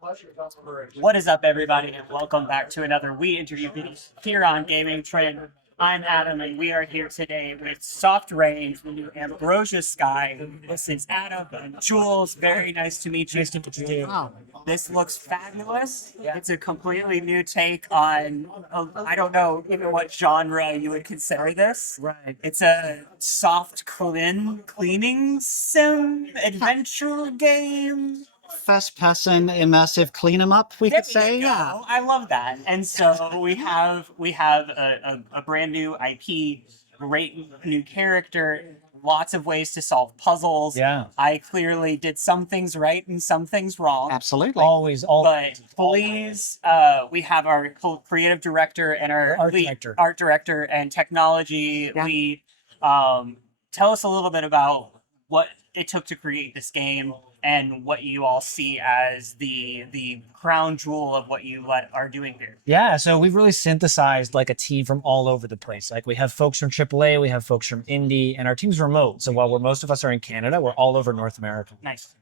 What is up, everybody, and welcome back to another We Interview video here on Gamingtrend. I'm Adam, and we are here today with Soft Range, the new Ambrosia Sky. This is Adam and Jules. Very nice to meet you. Nice to meet you. Wow. This looks fabulous. Yeah. It's a completely new take on, I don't know even what genre you would consider this. Right. It's a soft cleaning sim adventure game. First-person immersive clean 'em up, we could say. Yeah, I love that. And so we have a brand new IP, great new character, lots of ways to solve puzzles. Yeah, I clearly did some things right and some things wrong. absolutely. always. But please, we have our creative director and our art director and technology lead. Tell us a little bit about what it took to create this game and what you all see as the crown jewel of what you are doing here. Yeah, so we've really synthesized like a team from all over the place. Like we have folks from AAA, we have folks from indie, and our team's remote. So while most of us are in Canada, we're all over North America. Nice.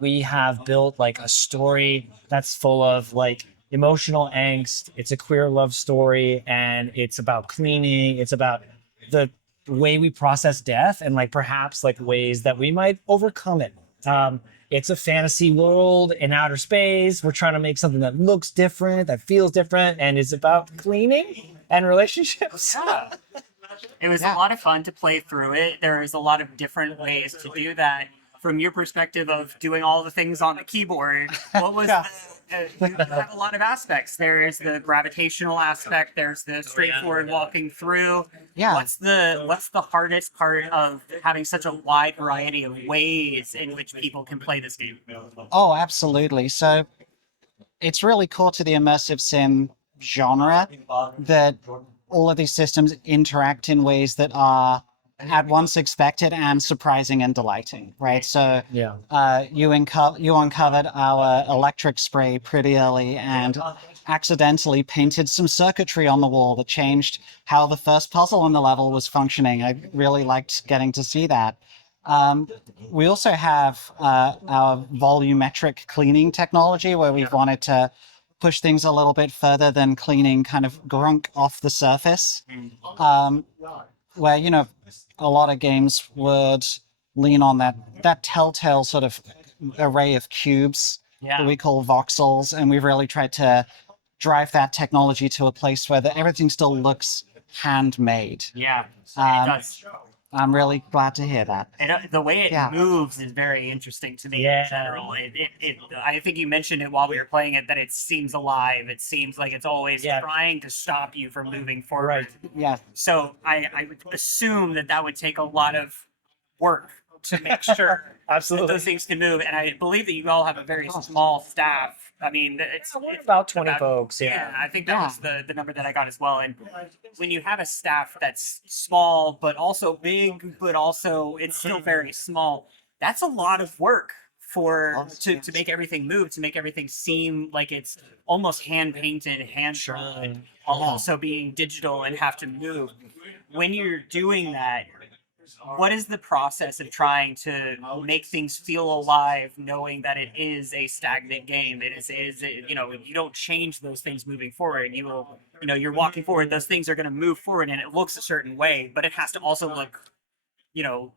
We have built like a story that's full of like emotional angst. It's a queer love story, and it's about cleaning. It's about the way we process death and like perhaps like ways that we might overcome it. It's a fantasy world in outer space. We're trying to make something that looks different, that feels different, and is about cleaning and relationships. Yeah. It was a lot of fun to play through it. There's a lot of different ways to do that. From your perspective of doing all the things on the keyboard, what was you have a lot of aspects. There is the gravitational aspect. There's the straightforward walking through. Yeah. What's the hardest part of having such a wide variety of ways in which people can play this game? Oh, absolutely. So it's really core to the immersive sim genre that all of these systems interact in ways that are at once expected and surprising and delighting, right? So you uncovered our electric spray pretty early and accidentally painted some circuitry on the wall that changed how the first puzzle on the level was functioning. I really liked getting to see that. We also have our volumetric cleaning technology where we've wanted to push things a little bit further than cleaning kind of grunk off the surface. Where, you know, a lot of games would lean on that telltale sort of array of cubes that we call voxels, and we've really tried to drive that technology to a place where everything still looks handmade. Yeah, it does. I'm really glad to hear that. The way it moves is very interesting to me in general. I think you mentioned it while we were playing it, that it seems alive. It seems like it's always trying to stop you from moving forward. Right. Yeah. So I would assume that would take a lot of work to make sure Absolutely. that those things can move. And I believe that you all have a very small staff. I mean, it's about 20 folks. Yeah, I think that was the number that I got as well. And when you have a staff that's small, but also big, but also it's still very small, that's a lot of work to make everything move, to make everything seem like it's almost hand painted, hand drawn, while also being digital and have to move. When you're doing that, what is the process of trying to make things feel alive, knowing that it is a stagnant game? It is you don't change those things moving forward. You're walking forward, those things are going to move forward and it looks a certain way, but it has to also look,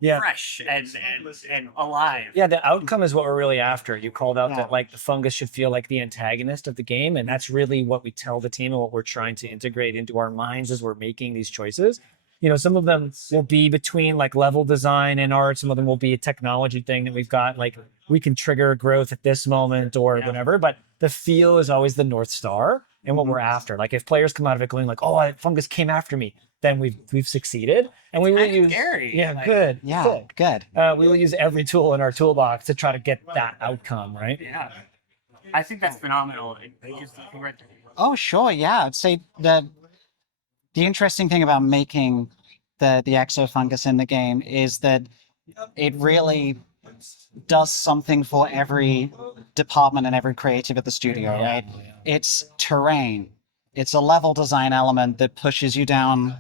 fresh and alive. Yeah, the outcome is what we're really after. You called out that like the fungus should feel like the antagonist of the game, and that's really what we tell the team and what we're trying to integrate into our minds as we're making these choices. Some of them will be between like level design and art. Some of them will be a technology thing that we've got, like we can trigger growth at this moment or whatever, but the feel is always the North Star and what we're after. Like if players come out of it going like, oh, that fungus came after me, then we've succeeded. And we will use, scary. Good. We will use every tool in our toolbox to try to get that outcome, right? Yeah. I think that's phenomenal. Oh, sure. Yeah. I'd say the interesting thing about making the exofungus in the game is that it really does something for every department and every creative at the studio, right? It's terrain. It's a level design element that pushes you down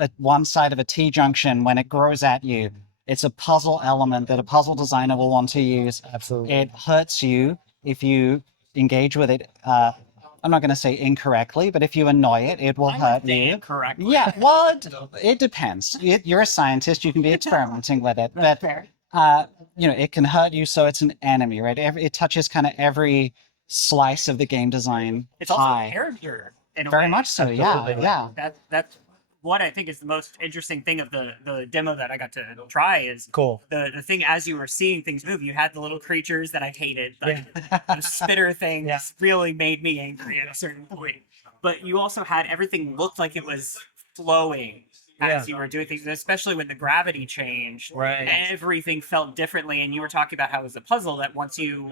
at one side of a T-junction when it grows at you. It's a puzzle element that a puzzle designer will want to use. Absolutely. It hurts you if you engage with it, I'm not going to say incorrectly, but if you annoy it, it will hurt you. Correctly. Yeah, well, it depends. You're a scientist, you can be experimenting with it, That's but fair. it can hurt you, so it's an enemy, right? It touches kind of every slice of the game design It's also a pie. character in a Very way. much so, yeah, Absolutely. yeah. That's what I think is the most interesting thing of the demo that I got to try is Cool. the thing as you were seeing things move. You had the little creatures that I hated, like the spitter things Yeah. really made me angry at a certain point. But you also had everything looked like it was flowing as you were doing things, and especially when the gravity changed. Right. Everything felt differently, and you were talking about how it was a puzzle that once you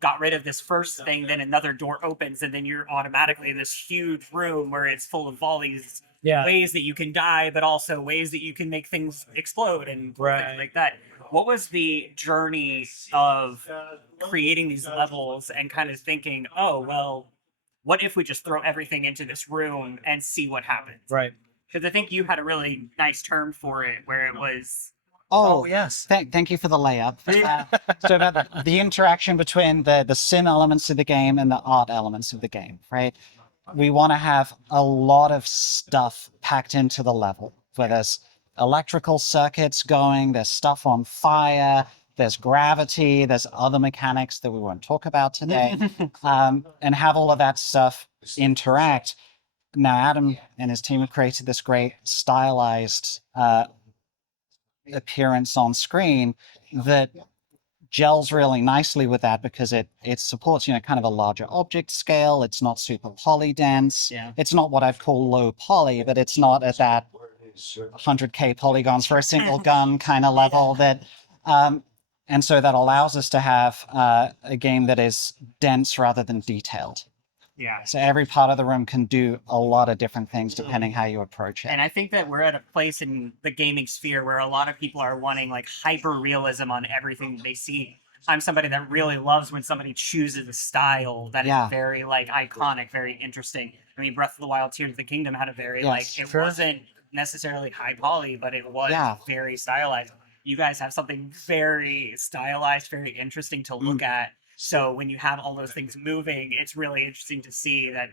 got rid of this first thing, then another door opens, and then you're automatically in this huge room where it's full of all these ways that you can die, but also ways that you can make things explode and things like that. What was the journey of creating these levels and kind of thinking, oh, well, what if we just throw everything into this room and see what happens? Right. Because I think you had a really nice term for it where it was... Oh, yes. Thank you for the layup. So about the interaction between the sim elements of the game and the art elements of the game, right? We want to have a lot of stuff packed into the level, where there's electrical circuits going, there's stuff on fire, there's gravity, there's other mechanics that we won't talk about today, and have all of that stuff interact. Now, Adam and his team have created this great stylized appearance on screen that gels really nicely with that because it supports kind of a larger object scale. It's not super poly dense. Yeah. It's not what I'd call low poly, but it's not at that 100k polygons for a single gun kind of level that and so that allows us to have a game that is dense rather than detailed. Yeah. So every part of the room can do a lot of different things depending how you approach it. And I think that we're at a place in the gaming sphere where a lot of people are wanting like hyper realism on everything they see. I'm somebody that really loves when somebody chooses a style that is very like iconic, very interesting. I mean, Breath of the Wild, Tears of the Kingdom had a very it wasn't necessarily high poly, but it was very stylized. You guys have something very stylized, very interesting to look at. So when you have all those things moving, it's really interesting to see that,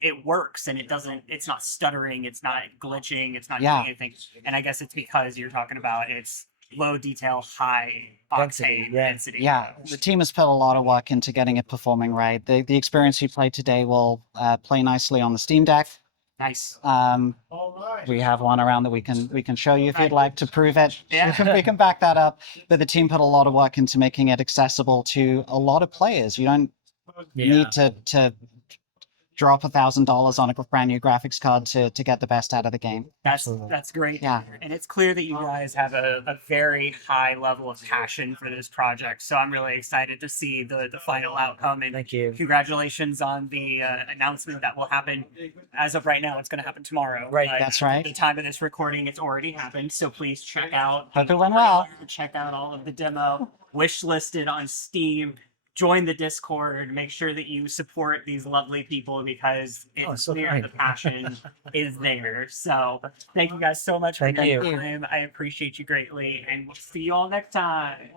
it works and it's not stuttering, it's not glitching, it's not doing anything. And I guess it's because you're talking about it's low detail, high octane density. Yeah, the team has put a lot of work into getting it performing right. The experience you played today will play nicely on the Steam Deck. Nice. We have one around that we can show you if you'd like to prove it. Yeah. We can back that up. But the team put a lot of work into making it accessible to a lot of players. You don't need to drop $1,000 on a brand new graphics card to get the best out of the game. That's great. Yeah. And it's clear that you guys have a very high level of passion for this project. So I'm really excited to see the final outcome. And thank you. Congratulations on the announcement that will happen. As of right now, it's going to happen tomorrow. Right. That's right. At the time of this recording, it's already happened. So please check out. Hope it went well. Check out all of the demo. Wish listed on Steam. Join the Discord. Make sure that you support these lovely people because it's clear the passion is there. So thank you guys so much for your time. I appreciate you greatly, and we'll see you all next time.